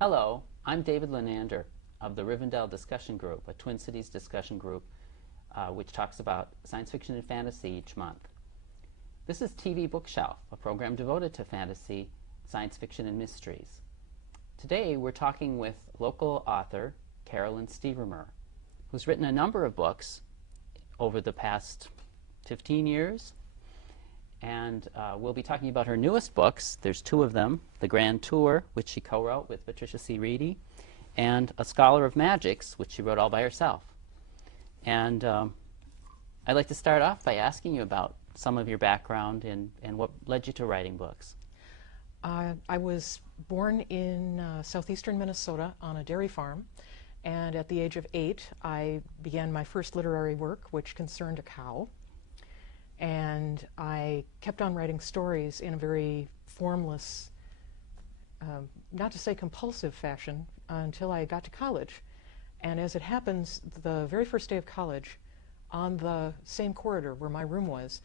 Hello, I'm David Lenander of the Rivendell Discussion Group, a Twin Cities discussion group which talks about science fiction and fantasy each month. This is TV Bookshelf, a program devoted to fantasy, science fiction, and mysteries. Today we're talking with local author Carolyn Stevermer, who's written a number of books over the past 15 years. And we'll be talking about her newest books. There's two of them, The Grand Tour, which she co-wrote with Patricia C, Wrede, and A Scholar of Magics, which she wrote all by herself. And I'd like to start off by asking you about some of your background and what led you to writing books. I was born in southeastern Minnesota on a dairy farm, and at the age of 8, I began my first literary work, which concerned a cow. And I kept on writing stories in a very formless, not to say compulsive fashion, until I got to college. And as it happens, the very first day of college, on the same corridor where my room was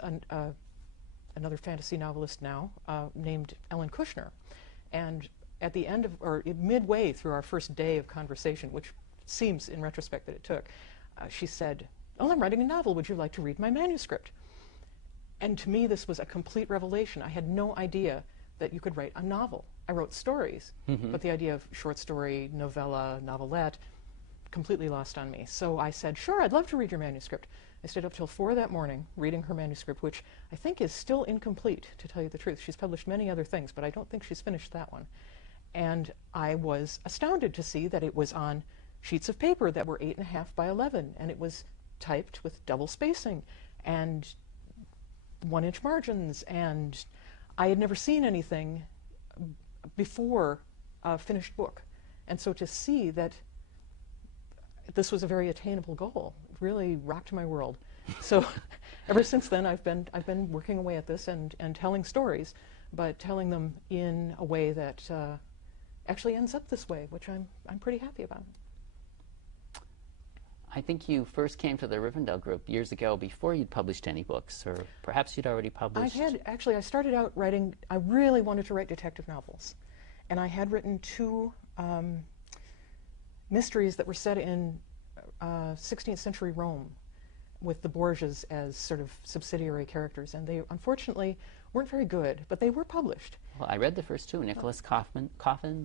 another fantasy novelist now named Ellen Kushner. And at the end of, or midway through our first day of conversation, which seems in retrospect that it took, she said, "Oh, I'm writing a novel. Would you like to read my manuscript?" And to me, this was a complete revelation. I had no idea that you could write a novel. I wrote stories, but the idea of short story, novella, novelette, completely lost on me. So I said, sure, I'd love to read your manuscript. I stayed up till 4 that morning reading her manuscript, which I think is still incomplete, to tell you the truth. She's published many other things, but I don't think she's finished that one. And I was astounded to see that it was on sheets of paper that were 8.5 by 11, and it was typed with double spacing and 1-inch margins, and I had never seen anything before a finished book. And so to see that this was a very attainable goal really rocked my world. So ever since then I've been working away at this and telling stories, but telling them in a way that actually ends up this way, which I'm pretty happy about. I think you first came to the Rivendell group years ago before you'd published any books, or perhaps you'd already published. I started out writing, I really wanted to write detective novels. And I had written 2 mysteries that were set in 16th century Rome, with the Borgias as sort of subsidiary characters. And they, unfortunately, weren't very good, but they were published. Well, I read the first 2, Nicholas Coffin,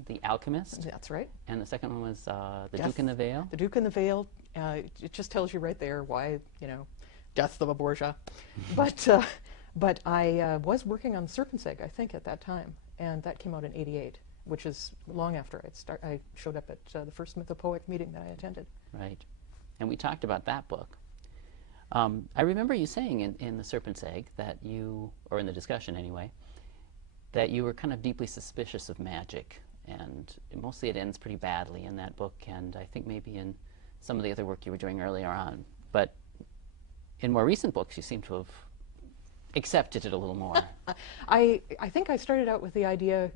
The Alchemist. That's right. And the second one was The Duke in the Veil. The Duke in the Veil. It just tells you right there why, death of a Borgia. But I was working on Serpent's Egg, I think, at that time, and that came out in '88, which is long after I showed up at the first Mythopoeic meeting that I attended. Right. And we talked about that book. I remember you saying in the Serpent's Egg that you, or in the discussion anyway, that you were kind of deeply suspicious of magic, and mostly it ends pretty badly in that book, and I think maybe in some of the other work you were doing earlier on. But in more recent books, you seem to have accepted it a little more. I think I started out with the idea,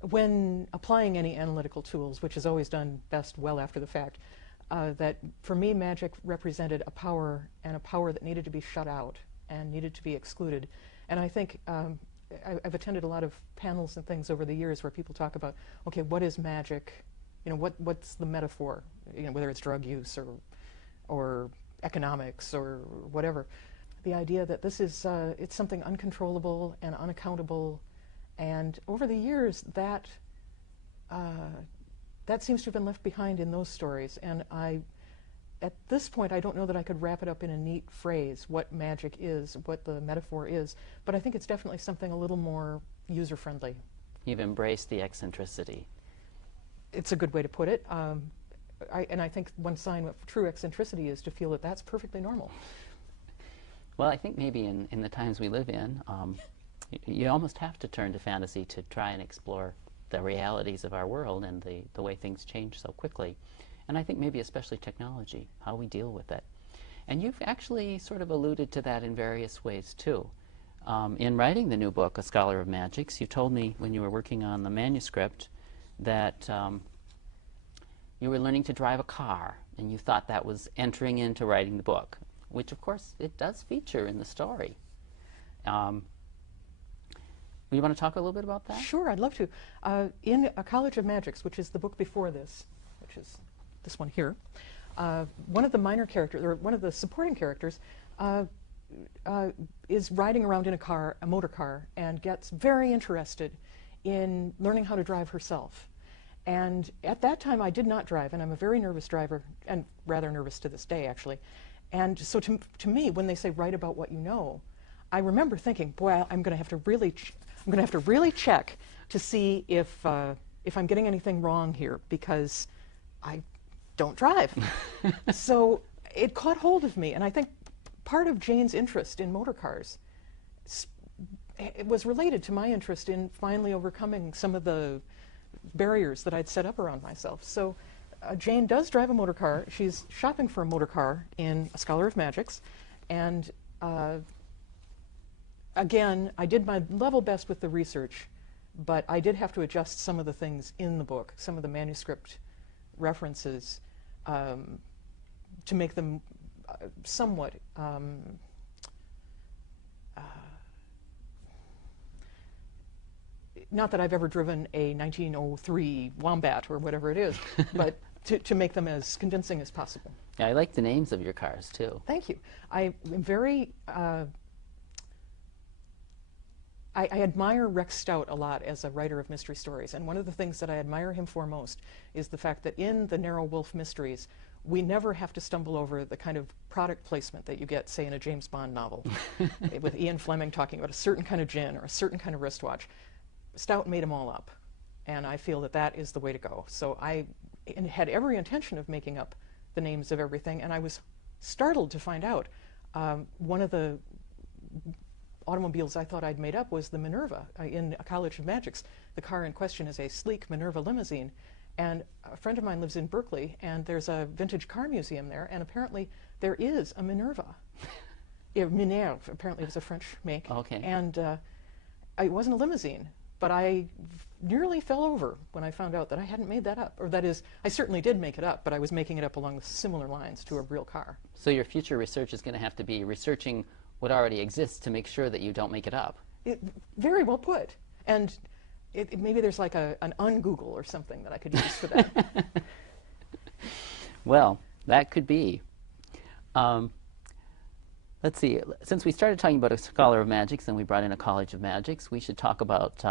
when applying any analytical tools, which is always done best well after the fact, that for me magic represented a power, and a power that needed to be shut out and needed to be excluded. And I think I've attended a lot of panels and things over the years where people talk about, okay, what is magic? What's the metaphor? Whether it's drug use or economics or whatever. The idea that this is it's something uncontrollable and unaccountable, and over the years that seems to have been left behind in those stories. And at this point, I don't know that I could wrap it up in a neat phrase, what magic is, what the metaphor is, but I think it's definitely something a little more user-friendly. You've embraced the eccentricity. It's a good way to put it. And I think one sign of true eccentricity is to feel that that's perfectly normal. Well, I think maybe in the times we live in, you almost have to turn to fantasy to try and explore the realities of our world and the way things change so quickly. And I think maybe especially technology, how we deal with it. And you've actually sort of alluded to that in various ways too. In writing the new book, A Scholar of Magics, you told me when you were working on the manuscript that you were learning to drive a car, and you thought that was entering into writing the book, which of course it does feature in the story. You want to talk a little bit about that? Sure, I'd love to. In A College of Magics, which is the book before this, which is this one here, one of the minor characters, or one of the supporting characters, is riding around in a motor car, and gets very interested in learning how to drive herself. And at that time, I did not drive, and I'm a very nervous driver, and rather nervous to this day, actually. And so to me, when they say write about what you know, I remember thinking, boy, I'm going to have to really check to see if I'm getting anything wrong here, because I don't drive. So it caught hold of me, and I think part of Jane's interest in motor cars it was related to my interest in finally overcoming some of the barriers that I'd set up around myself. So Jane does drive a motor car. She's shopping for a motor car in A Scholar of Magics, and again, I did my level best with the research, but I did have to adjust some of the things in the book, some of the manuscript references, to make them somewhat not that I've ever driven a 1903 Wombat or whatever it is, but to make them as convincing as possible. Yeah, I like the names of your cars, too. Thank you. I am very... I admire Rex Stout a lot as a writer of mystery stories, and one of the things that I admire him for most is the fact that in the Narrow Wolf mysteries, we never have to stumble over the kind of product placement that you get, say, in a James Bond novel, with Ian Fleming talking about a certain kind of gin or a certain kind of wristwatch. Stout made them all up, and I feel that that is the way to go. So I had every intention of making up the names of everything, and I was startled to find out one of the automobiles I thought I'd made up was the Minerva in A College of Magics. The car in question is a sleek Minerva limousine, and a friend of mine lives in Berkeley, and there's a vintage car museum there, and apparently there is a Minerva. Minerve, apparently it was a French make. Okay. And it wasn't a limousine, but I nearly fell over when I found out that I hadn't made that up. Or that is, I certainly did make it up, but I was making it up along similar lines to a real car. So your future research is going to have to be researching what already exists to make sure that you don't make it up. Very well put. And maybe there's like an un-Google or something that I could use for that. Well, that could be. Let's see. Since we started talking about A Scholar of Magics and we brought in A College of Magics, we should talk about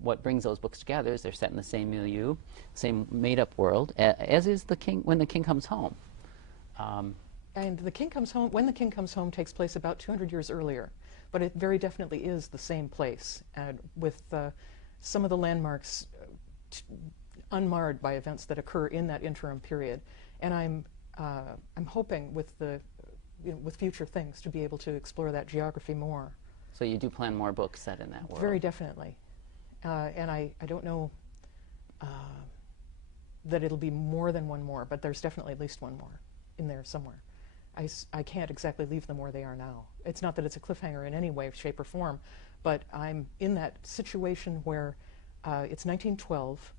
what brings those books together. Is they're set in the same milieu, same made-up world, as is the King when the King comes home. And the King comes home. When the King comes home takes place about 200 years earlier, but it very definitely is the same place, and with some of the landmarks unmarred by events that occur in that interim period. And I'm hoping with with future things to be able to explore that geography more. So you do plan more books set in that world? Very definitely. And I don't know that it'll be more than one more, but there's definitely at least one more in there somewhere. I can't exactly leave them where they are now. It's not that it's a cliffhanger in any way, shape, or form, but I'm in that situation where it's 1912,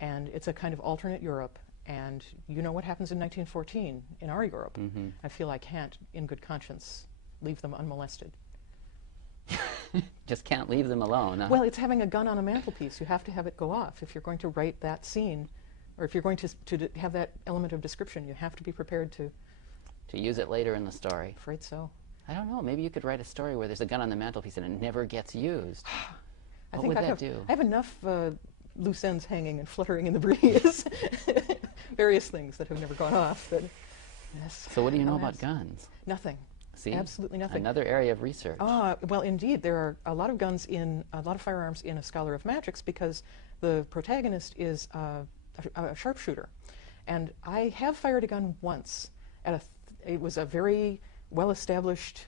and it's a kind of alternate Europe, and you know what happens in 1914 in our Europe. Mm-hmm. I feel I can't, in good conscience, leave them unmolested. Just can't leave them alone, huh? Well, it's having a gun on a mantelpiece. You have to have it go off. If you're going to write that scene, or if you're going to have that element of description, you have to be prepared to use it later in the story. Afraid so. I don't know. Maybe you could write a story where there's a gun on the mantelpiece and it never gets used. What would that do? I have enough loose ends hanging and fluttering in the breeze. Various things that have never gone off. But yes. So what do you know about guns? Nothing. See? Absolutely nothing. Another area of research. Well, indeed, there are a lot of firearms in A Scholar of Magics, because the protagonist is a sharpshooter. And I have fired a gun once. It was a very well-established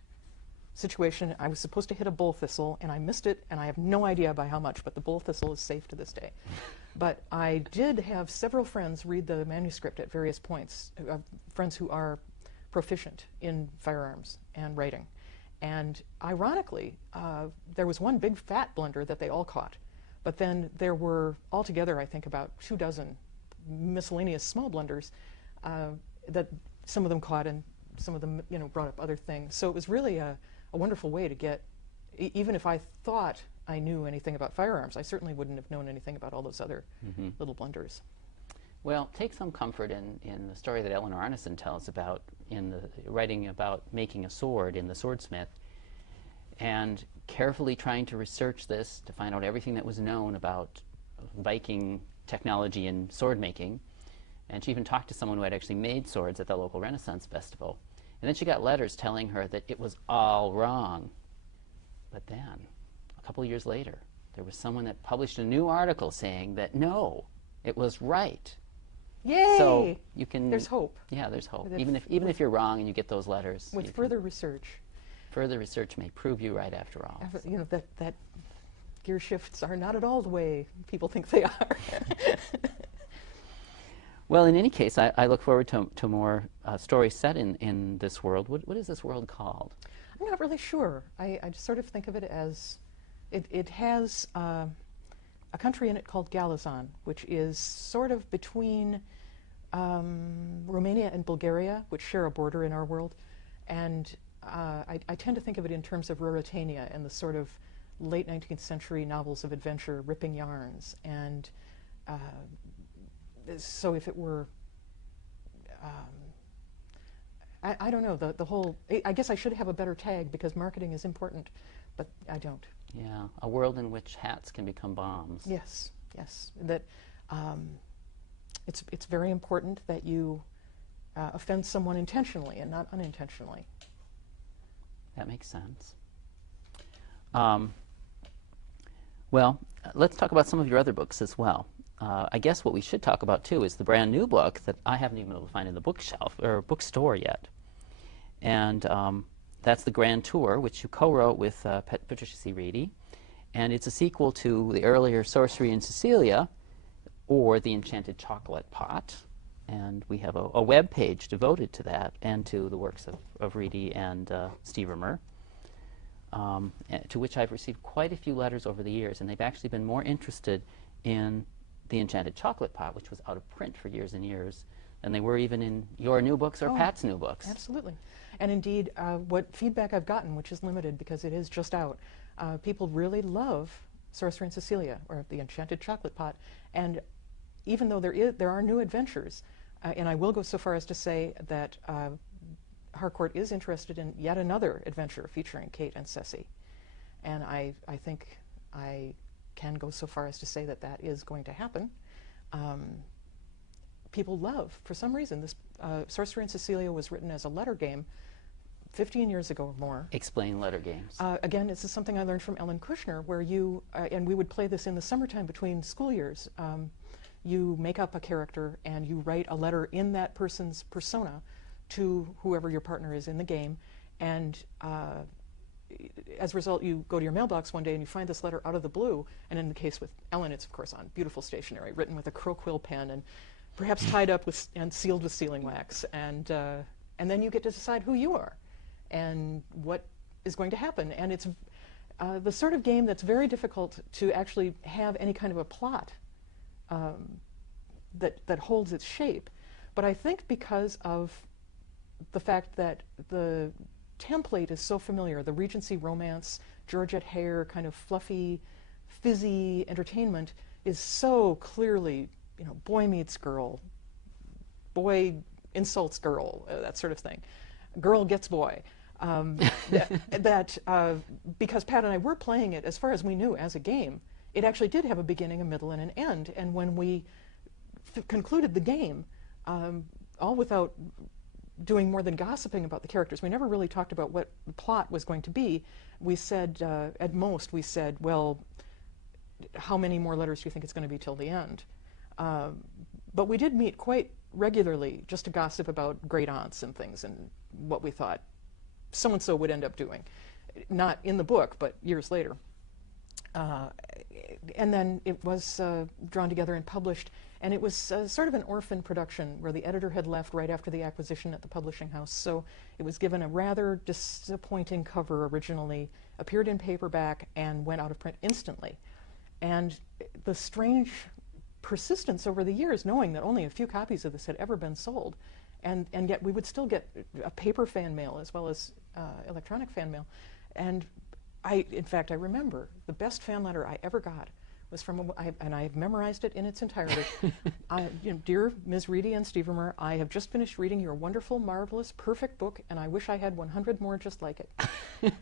situation. I was supposed to hit a bull thistle, and I missed it, and I have no idea by how much, but the bull thistle is safe to this day. But I did have several friends read the manuscript at various points, friends who are proficient in firearms and writing. And ironically, there was one big fat blunder that they all caught. But then there were altogether, I think, about 24 miscellaneous small blunders that some of them caught, and some of them, brought up other things. So it was really a wonderful way to get, even if I thought I knew anything about firearms. I certainly wouldn't have known anything about all those other little blunders. Well, take some comfort in the story that Eleanor Arneson tells about in the writing about making a sword in The Swordsmith, and carefully trying to research this to find out everything that was known about Viking technology in sword making. And she even talked to someone who had actually made swords at the local Renaissance festival. And then she got letters telling her that it was all wrong. But then, a couple of years later, there was someone that published a new article saying that no, it was right. Yay! So you can. There's hope. Yeah, there's hope. Even if you're wrong and you get those letters. With further research. Further research may prove you right after all. You know, that gear shifts are not at all the way people think they are. Well, in any case, I look forward to more stories set in this world. What is this world called? I'm not really sure. I just sort of think of it as it has a country in it called Galazan, which is sort of between Romania and Bulgaria, which share a border in our world. And I tend to think of it in terms of Ruritania and the sort of late 19th century novels of adventure, ripping yarns. And so if it were, I don't know, the whole, I guess I should have a better tag because marketing is important, but I don't. Yeah, a world in which hats can become bombs. Yes, yes. That it's very important that you offend someone intentionally and not unintentionally. That makes sense. Well, let's talk about some of your other books as well. I guess what we should talk about, too, is the brand new book that I haven't even been able to find in the bookshelf or bookstore yet. And that's The Grand Tour, which you co-wrote with Patricia C. Wrede. And it's a sequel to the earlier Sorcery and Cecelia, or The Enchanted Chocolate Pot. And we have a web page devoted to that and to the works of Wrede and Stevermer, to which I've received quite a few letters over the years. And they've actually been more interested in The Enchanted Chocolate Pot, which was out of print for years and years, than they were even in your new books or Pat's new books. Absolutely. And indeed, what feedback I've gotten, which is limited because it is just out, people really love Sorcery and Cecelia, or The Enchanted Chocolate Pot. And even though there are new adventures, and I will go so far as to say that Harcourt is interested in yet another adventure featuring Kate and Ceci. And I think I can go so far as to say that that is going to happen. People love, for some reason, this Sorcery and Cecelia was written as a letter game 15 years ago or more. Explain letter games. Again, this is something I learned from Ellen Kushner, where you, and we would play this in the summertime between school years, you make up a character and you write a letter in that person's persona to whoever your partner is in the game, and as a result, you go to your mailbox one day and you find this letter out of the blue, and in the case with Ellen, it's of course on beautiful stationery, written with a crow quill pen and perhaps tied up with and sealed with sealing wax, and then you get to decide who you are and what is going to happen. And it's the sort of game that's very difficult to actually have any kind of a plot that holds its shape. But I think because of the fact that the template is so familiar, the Regency romance, Georgette Hare kind of fluffy, fizzy entertainment is so clearly, you know, boy meets girl, boy insults girl, that sort of thing. Girl gets boy. Because Pat and I were playing it, as far as we knew, as a game, it actually did have a beginning, a middle, and an end. And when we concluded the game, all without doing more than gossiping about the characters, we never really talked about what the plot was going to be. We said, at most, we said, well, how many more letters do you think it's going to be till the end? But we did meet quite regularly just to gossip about great aunts and things and what we thought so-and-so would end up doing. Not in the book, but years later. And then it was drawn together and published, and it was sort of an orphan production where the editor had left right after the acquisition at the publishing house, so it was given a rather disappointing cover originally, appeared in paperback, and went out of print instantly. And the strange persistence over the years, knowing that only a few copies of this had ever been sold, and yet we would still get a paper fan mail as well as electronic fan mail. And in fact, I remember the best fan letter I ever got was from, and I've memorized it in its entirety. Dear Ms. Wrede and Stevermer, I have just finished reading your wonderful, marvelous, perfect book, and I wish I had 100 more just like it.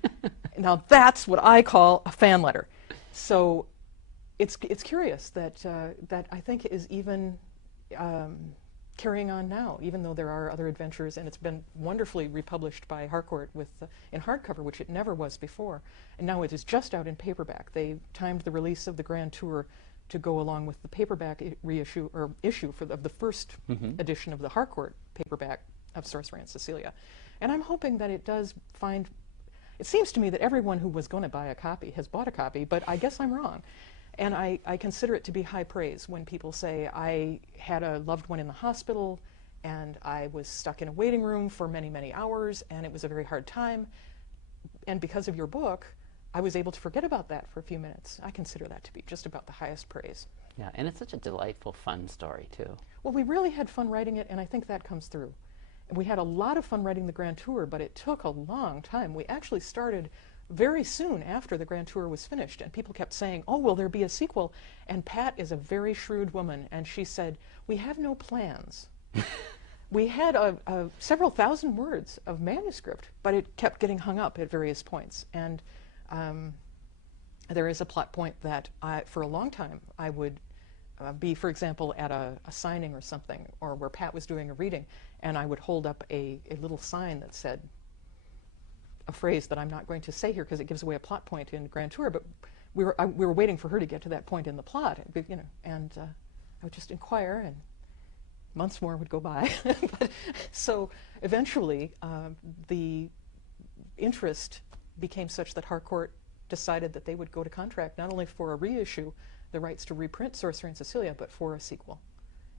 Now that's what I call a fan letter. So it's curious that that I think is even carrying on now, even though there are other adventures, and it's been wonderfully republished by Harcourt with in hardcover, which it never was before. And now it is just out in paperback. They timed the release of the Grand Tour to go along with the paperback reissue or issue of the first edition of the Harcourt paperback of Sorcery and Cecelia. And I'm hoping that it does find. It seems to me that everyone who was going to buy a copy has bought a copy, but I guess I'm wrong. And I consider it to be high praise when people say, I had a loved one in the hospital, and I was stuck in a waiting room for many, many hours, and it was a very hard time. And because of your book, I was able to forget about that for a few minutes. I consider that to be just about the highest praise. Yeah, and it's such a delightful, fun story, too. Well, we really had fun writing it, and I think that comes through. And we had a lot of fun writing the Grand Tour, but it took a long time. We actually started very soon after the Grand Tour was finished, and people kept saying, oh, will there be a sequel? And Pat is a very shrewd woman, and she said, we have no plans. We had several thousand words of manuscript, but it kept getting hung up at various points. And there is a plot point that for a long time I would be, for example, at a signing or something, or where Pat was doing a reading, and I would hold up a little sign that said a phrase that I'm not going to say here because it gives away a plot point in Grand Tour, but we were waiting for her to get to that point in the plot, and I would just inquire, and months more would go by. So eventually, the interest became such that Harcourt decided that they would go to contract not only for a reissue, the rights to reprint Sorcery and Cecelia, but for a sequel.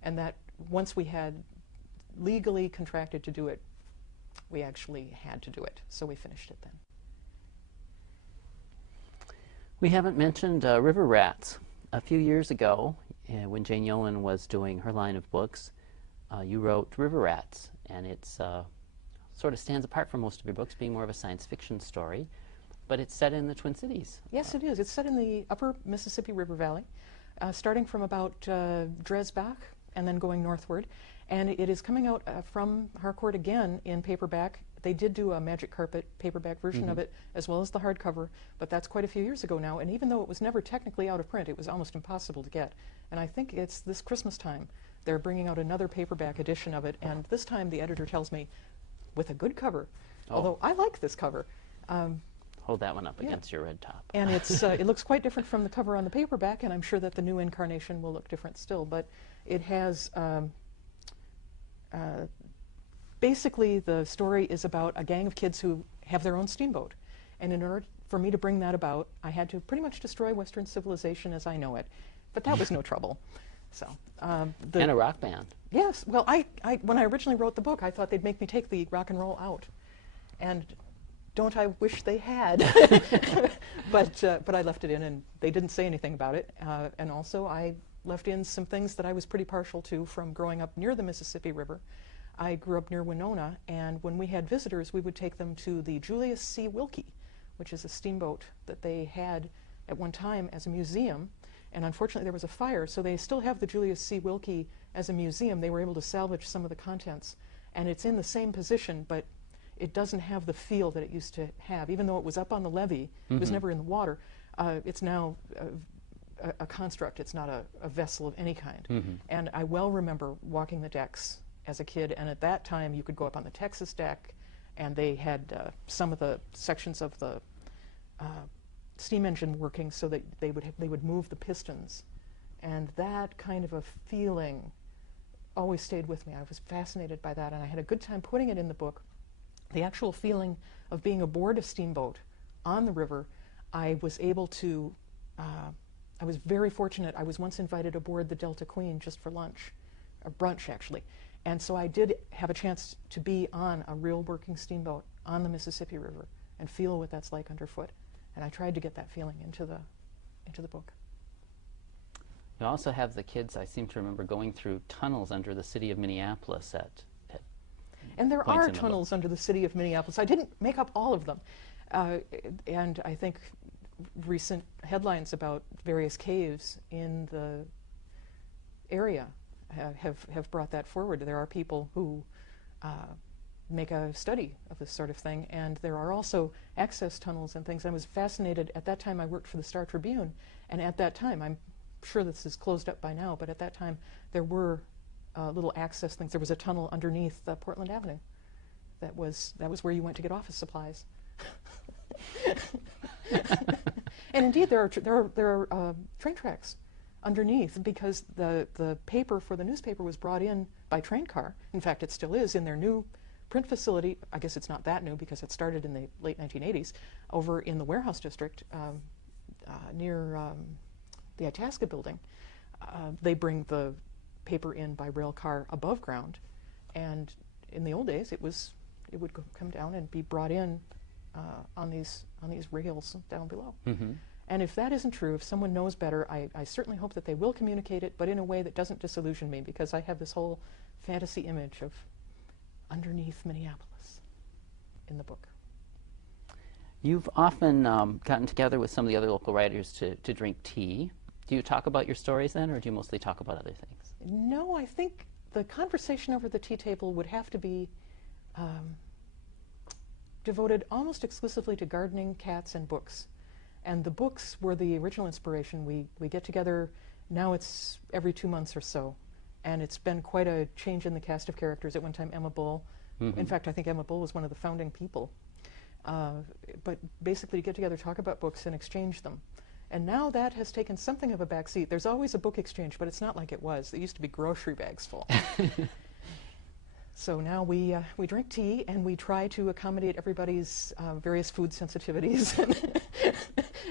And that once we had legally contracted to do it, we actually had to do it, so we finished it then. We haven't mentioned River Rats. A few years ago, when Jane Yolen was doing her line of books, you wrote River Rats, and it's sort of stands apart from most of your books, being more of a science fiction story, but it's set in the Twin Cities. Yes, it is. It's set in the upper Mississippi River Valley, starting from about Dresbach and then going northward. And it is coming out from Harcourt again in paperback. They did do a Magic Carpet paperback version of it, as well as the hardcover, but that's quite a few years ago now. And even though it was never technically out of print, it was almost impossible to get. And I think it's this Christmas time they're bringing out another paperback edition of it, and this time the editor tells me with a good cover, although I like this cover. Hold that one up against your red top. And it's it looks quite different from the cover on the paperback, and I'm sure that the new incarnation will look different still, but it has basically the story is about a gang of kids who have their own steamboat, and in order for me to bring that about, I had to pretty much destroy Western civilization as I know it, but that was no trouble. So and a rock band. Yes. Well, when I originally wrote the book, I thought they'd make me take the rock and roll out, and don't I wish they had? But I left it in, and they didn't say anything about it. And also, I left in some things that I was pretty partial to from growing up near the Mississippi River. I grew up near Winona, and when we had visitors, we would take them to the Julius C. Wilkie, which is a steamboat that they had at one time as a museum. And unfortunately, there was a fire, so they still have the Julius C. Wilkie as a museum. They were able to salvage some of the contents, and it's in the same position, but it doesn't have the feel that it used to have. Even though it was up on the levee, it was never in the water. It's now a construct. It's not a vessel of any kind. And I well remember walking the decks as a kid, and at that time, you could go up on the Texas deck, and they had some of the sections of the steam engine working so that they would move the pistons, and that kind of a feeling always stayed with me. I was fascinated by that, and I had a good time putting it in the book. The actual feeling of being aboard a steamboat on the river, I was able to, I was very fortunate. I was once invited aboard the Delta Queen just for lunch, or brunch actually, and so I did have a chance to be on a real working steamboat on the Mississippi River and feel what that's like underfoot. And I tried to get that feeling into the book. You also have the kids, I seem to remember, going through tunnels under the city of Minneapolis at and there are tunnels under the city of Minneapolis. I didn't make up all of them. And I think recent headlines about various caves in the area have brought that forward. There are people who make a study of this sort of thing, and there are also access tunnels and things. I was fascinated. At that time, I worked for the Star Tribune, and at that time, I'm sure this is closed up by now, but at that time, there were little access things. There was a tunnel underneath Portland Avenue. That was where you went to get office supplies. And indeed, there are train tracks underneath, because the paper for the newspaper was brought in by train car. In fact, it still is in their new print facility. I guess it's not that new because it started in the late 1980s, over in the warehouse district near the Itasca building. They bring the paper in by rail car above ground, and in the old days, it would come down and be brought in on these rails down below. Mm-hmm. And if that isn't true, if someone knows better, I certainly hope that they will communicate it, but in a way that doesn't disillusion me, because I have this whole fantasy image of underneath Minneapolis in the book. You've often gotten together with some of the other local writers to drink tea. Do you talk about your stories then, or do you mostly talk about other things? No, I think the conversation over the tea table would have to be devoted almost exclusively to gardening, cats, and books. And the books were the original inspiration. We get together, now it's every 2 months or so. And it's been quite a change in the cast of characters. At one time, Emma Bull. Mm-hmm. In fact, I think Emma Bull was one of the founding people. But basically to get together, talk about books, and exchange them. And now that has taken something of a backseat. There's always a book exchange, but it's not like it was. It used to be grocery bags full. So now we drink tea, and we try to accommodate everybody's various food sensitivities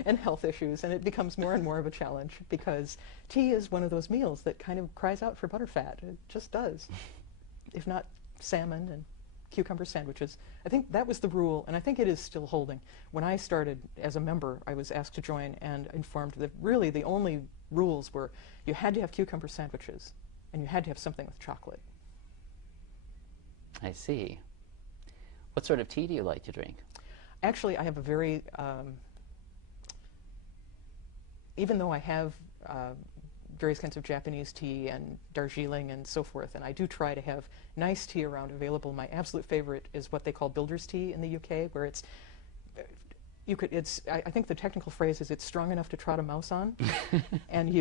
and health issues, and it becomes more and more of a challenge, because tea is one of those meals that kind of cries out for butterfat. It just does. If not salmon and cucumber sandwiches. I think that was the rule, and I think it is still holding. When I started as a member, I was asked to join and informed that really the only rules were you had to have cucumber sandwiches, and you had to have something with chocolate. I see. What sort of tea do you like to drink? Actually, I have a very, even though I have various kinds of Japanese tea and Darjeeling and so forth, and I do try to have nice tea around available. My absolute favorite is what they call builder's tea in the UK, where it's, I think the technical phrase is it's strong enough to trot a mouse on. And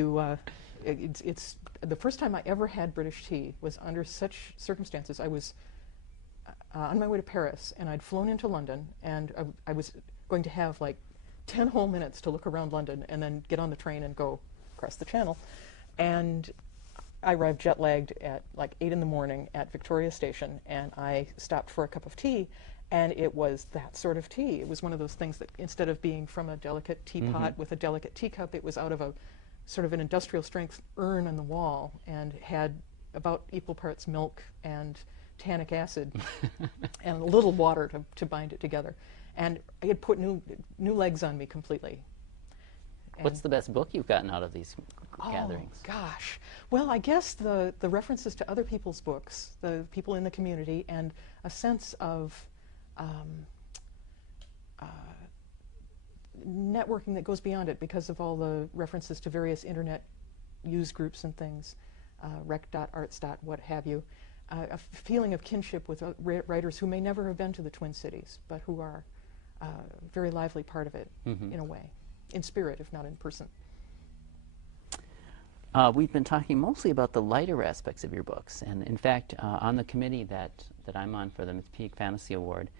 it's the first time I ever had British tea was under such circumstances. I was on my way to Paris, and I'd flown into London, and I was going to have like 10 whole minutes to look around London and then get on the train and go across the channel. And I arrived jet-lagged at like 8 in the morning at Victoria Station, and I stopped for a cup of tea, and it was that sort of tea. It was one of those things that instead of being from a delicate teapot with a delicate teacup, it was out of a sort of an industrial strength urn on the wall, and had about equal parts milk and tannic acid and a little water to bind it together. And it had put new legs on me completely. And what's the best book you've gotten out of these gatherings? Oh, gosh. Well, I guess the references to other people's books, the people in the community, and a sense of networking that goes beyond it because of all the references to various internet use groups and things, rec.arts. What have you. A feeling of kinship with writers who may never have been to the Twin Cities, but who are a very lively part of it in a way, in spirit, if not in person. We've been talking mostly about the lighter aspects of your books, and in fact, on the committee that I'm on for the McPeak Fantasy Award,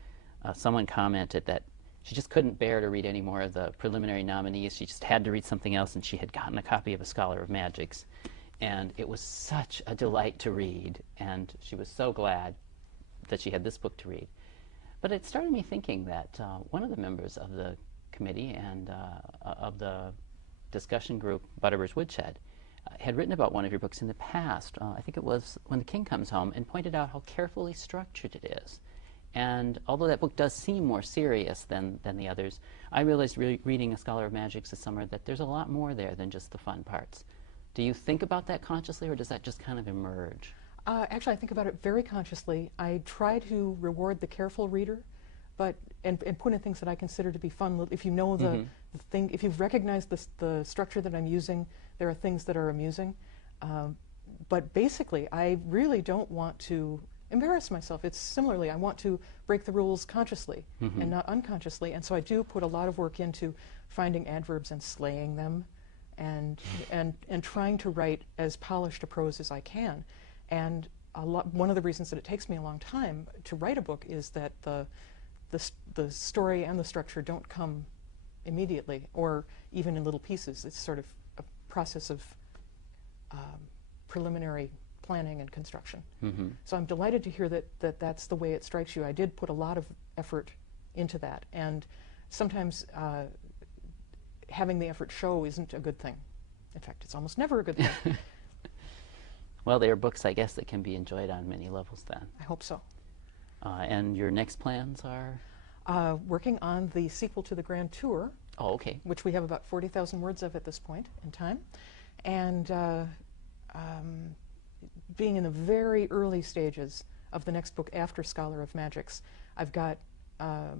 someone commented that she just couldn't bear to read any more of the preliminary nominees. She just had to read something else, and she had gotten a copy of A Scholar of Magics. And it was such a delight to read, and she was so glad that she had this book to read. But it started me thinking that one of the members of the committee and of the discussion group, Butterber's Woodshed, had written about one of your books in the past. I think it was When the King Comes Home, and pointed out how carefully structured it is. And although that book does seem more serious than the others, I realized reading A Scholar of Magics this summer that there's a lot more there than just the fun parts. Do you think about that consciously, or does that just kind of emerge? Actually, I think about it very consciously. I try to reward the careful reader, but and put in things that I consider to be fun. If you know the thing, if you've recognized the structure that I'm using, there are things that are amusing. But basically, I really don't want to embarrass myself. It's similarly, I want to break the rules consciously and not unconsciously. And so I do put a lot of work into finding adverbs and slaying them, and trying to write as polished a prose as I can. And one of the reasons that it takes me a long time to write a book is that the story and the structure don't come immediately, or even in little pieces. It's sort of a process of preliminary planning and construction. So I'm delighted to hear that that's the way it strikes you. I did put a lot of effort into that, and sometimes having the effort show isn't a good thing. In fact, it's almost never a good thing. Well, they are books, I guess, that can be enjoyed on many levels then. I hope so. And your next plans are? Working on the sequel to the Grand Tour. Oh, okay. Which we have about 40,000 words of at this point in time. And being in the very early stages of the next book after Scholar of Magics, I've got a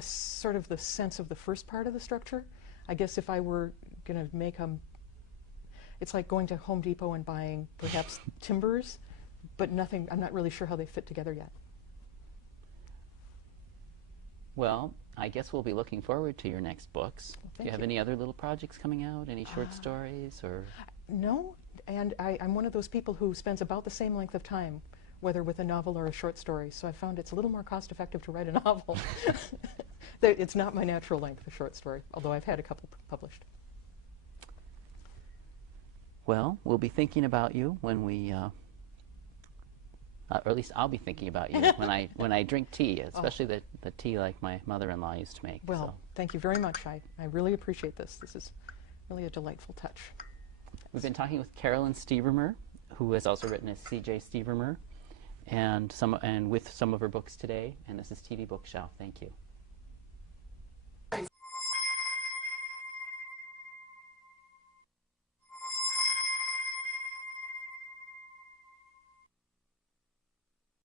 sort of the sense of the first part of the structure. I guess if I were going to make it's like going to Home Depot and buying perhaps timbers, but nothing, I'm not really sure how they fit together yet. Well, I guess we'll be looking forward to your next books. Well, do you have any other little projects coming out? Any short stories? Or no, and I'm one of those people who spends about the same length of time, whether with a novel or a short story, so I found it's a little more cost-effective to write a novel. It's not my natural length, a short story, although I've had a couple published. Well, we'll be thinking about you when we, or at least I'll be thinking about you when I drink tea, especially the tea like my mother-in-law used to make. Well, so. Thank you very much. I really appreciate this. This is really a delightful touch. We've been talking with Carolyn Stevermer, who has also written as C.J. Stevermer, and with some of her books today. And this is TV Bookshelf. Thank you.